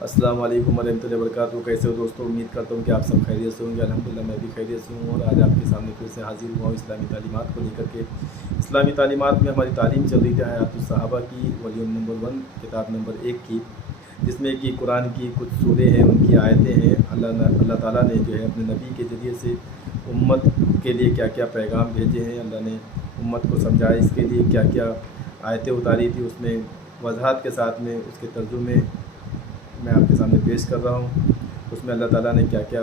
अस्सलाम वालेकुम वरहमतुल्लाहि वबरकातुहू। कैसे हो दोस्तों? उम्मीद करता हूँ कि आप सब खैरियत से होंगे। अल्हम्दुलिल्लाह मैं भी खैरियत से हूँ और आज आपके सामने फिर से हाजिर हुआ हूँ इस्लामी तालीमात को लेकर के। इस्लामी तालीमात में हमारी तालीम चल रही है हयातुस सहाबा की वॉल्यूम नंबर 1 किताब नंबर 1 की, जिसमें कि कुरान की कुछ सूरे हैं, उनकी आयतें हैं। अल्लाह ताला ने जो है अपने नबी के ज़रिए से उम्मत के लिए क्या क्या पैगाम भेजे हैं, अल्लाह ने उम्मत को समझाया इसके लिए क्या क्या आयतें उतारी थी, उसमें वज़ाहत के साथ में उसके तर्जुमे मैं आपके सामने पेश कर रहा हूँ। उसमें अल्लाह ताला ने क्या क्या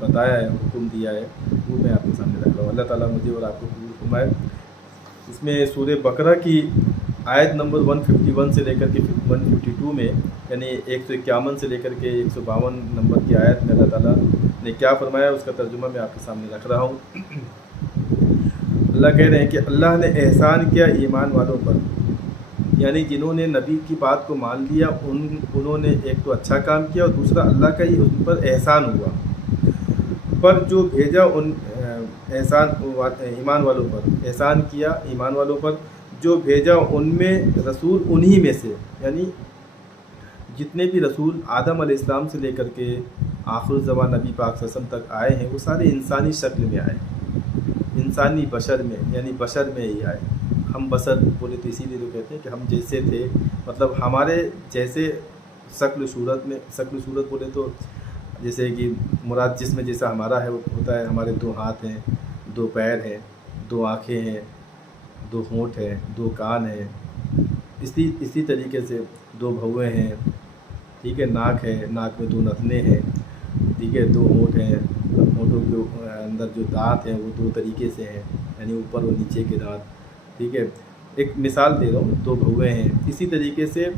बताया है, हुक्म दिया है, वो मैं आपके सामने रख रहा हूँ। अल्लाह ताला मुझे और आपको कबूल फरमाए। इसमें सूरह बकरा की आयत नंबर 151 से लेकर के 152 में, यानी 151 से लेकर के 152 नंबर की आयत में अल्लाह ताला ने क्या फरमाया, उसका तर्जुमा मैं आपके सामने रख रहा हूँ। अल्लाह कह रहे हैं कि अल्लाह ने एहसान किया ईमान वालों पर, यानी जिन्होंने नबी की बात को मान लिया उन्होंने एक तो अच्छा काम किया और दूसरा अल्लाह का ही उन पर एहसान हुआ। पर जो भेजा उन ईमान वालों पर एहसान किया, ईमान वालों पर जो भेजा उनमें रसूल उन्हीं में से, यानी जितने भी रसूल आदम अलैहिस्सलाम से लेकर के आखिर ज़मान नबी पाक सल्लल्लाहु अलैहि वसल्लम तक आए हैं, वो सारे इंसानी शक्ल में आए, इंसानी बशर में, यानी बशर में ही आए। हम बशर बोले तो इसीलिए तो कहते हैं कि हम जैसे थे, मतलब हमारे जैसे शक्ल सूरत बोले तो जैसे कि मुराद जिस्म जैसा हमारा है वो होता है। हमारे 2 हाथ हैं, 2 पैर हैं, 2 आँखें हैं, 2 होंठ हैं, 2 कान हैं, इसी तरीके से 2 भौएँ हैं, ठीक है, नाक है, नाक में 2 नथने हैं, ठीक है, 2 होंठ हैं, होंठों के अंदर जो दांत हैं वो 2 तरीके से हैं, यानी ऊपर और नीचे के दांत, ठीक है। एक मिसाल दे रहा हूँ, 2 भौएँ हैं। इसी तरीके से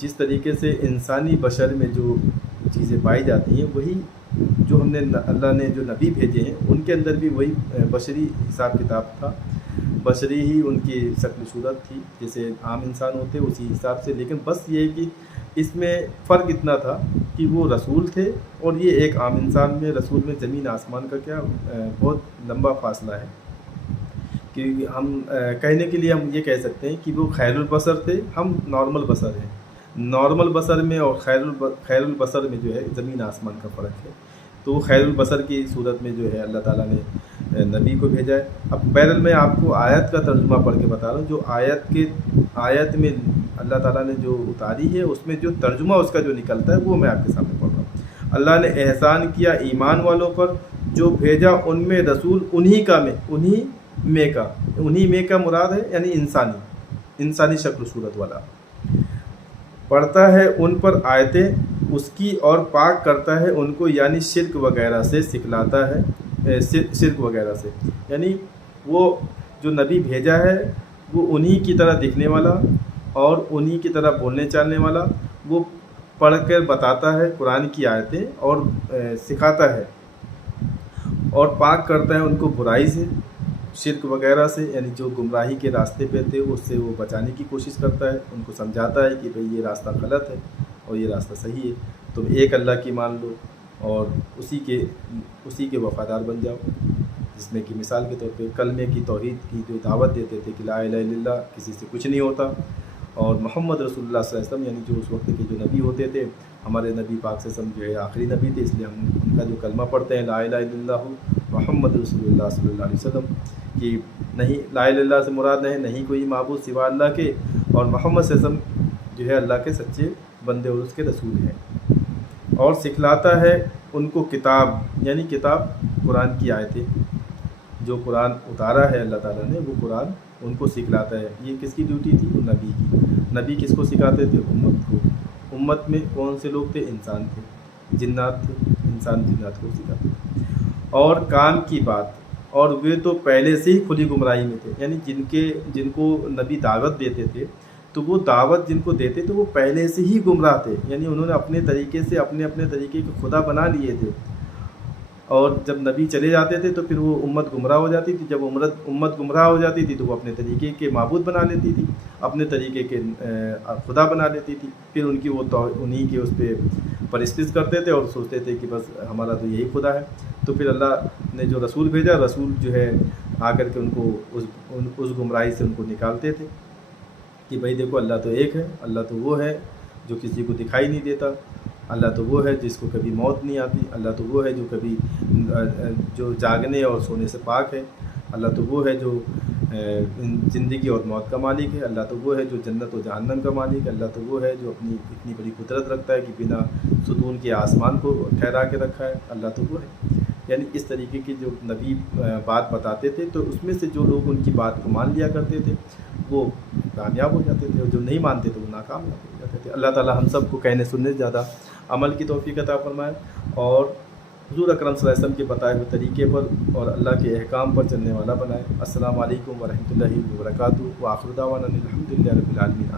जिस तरीके से इंसानी बशर में जो चीज़ें पाई जाती हैं, वही जो हमने अल्लाह ने जो नबी भेजे हैं उनके अंदर भी वही बशरी हिसाब किताब था, बशरी ही उनकी शक्ल सूरत थी, जैसे आम इंसान होते उसी हिसाब से। लेकिन बस ये है कि इसमें फ़र्क इतना था कि वो रसूल थे और ये एक आम इंसान में, रसूल में ज़मीन आसमान का क्या बहुत लंबा फासला है। कि हम कहने के लिए हम ये कह सकते हैं कि वो खैरुल बसर थे, हम नॉर्मल बसर हैं। नॉर्मल बसर में और खैरुल बसर में जो है ज़मीन आसमान का फ़र्क है। तो वो खैरुल बसर की सूरत में जो है अल्लाह ताला ने नबी को भेजा है। अब बहरहाल मैं आपको आयत का तर्जुमा पढ़ के बता रहा हूँ। जो आयत में अल्लाह ताला ने जो उतारी है, उसमें जो तर्जुमा उसका जो निकलता है वो मैं आपके सामने पढ़ रहा हूँ। अल्लाह ने एहसान किया ईमान वालों पर, जो भेजा उनमें रसूल उन्हीं में का मुराद है, यानी इंसानी शक्ल सूरत वाला, पढ़ता है उन पर आयतें उसकी और पाक करता है उनको, यानी शिरक वगैरह से सिखलाता है, शिरक वगैरह से, यानी वो जो नबी भेजा है वो उन्हीं की तरह दिखने वाला और उन्हीं की तरह बोलने चालने वाला, वो पढ़ कर बताता है कुरान की आयतें और सिखाता है और पाक करता है उनको बुराई से, शिरक वगैरह से, यानी जो गुमराही के रास्ते पे थे उससे वो बचाने की कोशिश करता है, उनको समझाता है कि भाई ये रास्ता गलत है और ये रास्ता सही है, तुम एक अल्लाह की मान लो और उसी के वफ़ादार बन जाओ। जिसमें कि मिसाल के तौर पे कलमे की तौहीद की जो दावत देते थे कि ला इलाहा इल्लल्लाह, किसी से कुछ नहीं होता, और मोहम्मद रसूलुल्लाह सल्लल्लाहु अलैहि वसल्लम, यानी जो उस वक्त के जो नबी होते थे, हमारे नबी पाक से जो है आखिरी नबी थे, इसलिए हम उनका जो कलमा पढ़ते हैं ला इलाहा इल्लल्लाह मोहम्मद रसूलुल्लाह सल्लल्लाहु अलैहि वसल्लम, कि नहीं, ला इलाहा इल्लल्लाह से मुराद नहीं कोई माबूद सिवा अल्लाह के, और मोहम्मद सल्लल्लाहु अलैहि वसल्लम जो है अल्लाह के सच्चे बंदे और उसके रसूल हैं। और सिखलाता है उनको किताब, यानी किताब कुरान की आयतें, जो कुरान उतारा है अल्लाह ताला ने, वो कुरान उनको सिखलाता है। ये किसकी ड्यूटी थी? वो नबी की। नबी किसको सिखाते थे? उम्मत को। उम्मत में कौन से लोग थे? इंसान थे, जिन्नात थे, इंसान जिन्नात को सिखाते थे। और काम की बात, और वे तो पहले से ही खुली गुमराही में थे, यानी जिनको नबी दावत देते थे, तो वो दावत जिनको देते थे वो पहले से ही गुमराह थे, यानी उन्होंने अपने तरीके से अपने तरीके के खुदा बना लिए थे। और जब नबी चले जाते थे तो फिर वो उम्मत गुमराह हो जाती थी। जब उम्मत गुमराह हो जाती थी तो वो अपने तरीके के माबूद बना लेती थी, अपने तरीके के खुदा बना लेती थी। फिर उनकी वो तो उन्हीं के उस पर परस्तिश करते थे और सोचते थे कि बस हमारा तो यही खुदा है। तो फिर अल्लाह ने जो रसूल भेजा, रसूल जो है आकर के उनको उस गुमराही से उनको निकालते थे कि भाई देखो अल्लाह तो एक है, अल्लाह तो वो है جو کسی کو دکھائی نہیں دیتا، اللہ تو وہ ہے جس کو کبھی موت نہیں آتی، اللہ تو وہ ہے جو کبھی جو جاگنے اور سونے سے پاک ہے، اللہ تو وہ ہے جو زندگی اور موت کا مالک ہے، اللہ تو وہ ہے جو جنت و جہنم کا مالک ہے، اللہ تو وہ ہے جو اپنی اتنی بڑی قدرت رکھتا ہے کہ بنا ستون کے آسمان کو ٹھہرا کے رکھا ہے، اللہ تو وہ ہے۔ یعنی اس طریقے کی جو نبی بات بتاتے تھے تو اس میں سے جو لوگ ان کی بات کو مان لیا کرتے تھے وہ کامیاب ہو جاتے تھے، اور جو نہیں مانتے تو وہ ناکامیاب ہو جاتے تھے۔ اللہ تعالی ہم سب کو کہنے سننے سے زیادہ عمل کی توفیق عطا فرمائے، اور حضور اکرم صلی اللہ علیہ وسلم کے بتائے ہوئے طریقے پر اور اللہ کے احکام پر چلنے والا بنائے۔ السلام علیکم ورحمۃ اللہ وبرکاتہ، وآخر دعوانا الحمد للہ رب العالمین۔